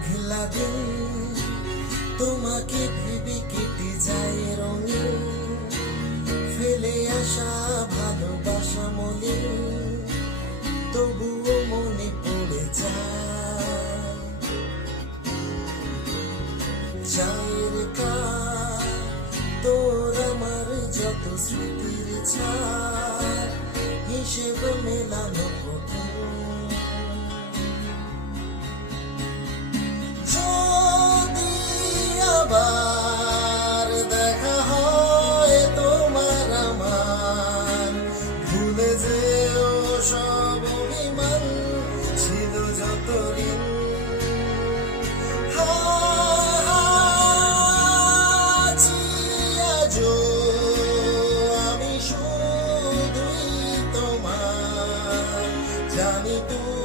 মেঘলা দিন তোমাকে ভেবে কেটে যায় রঙিন ফেলে আসা ভালোবাসা মলিন তবুও মনে পড়ে যায়। চায়ের কাপ তোর আমার যত স্মৃতির ছাপ, হিসেব মেলানো কঠিন the door.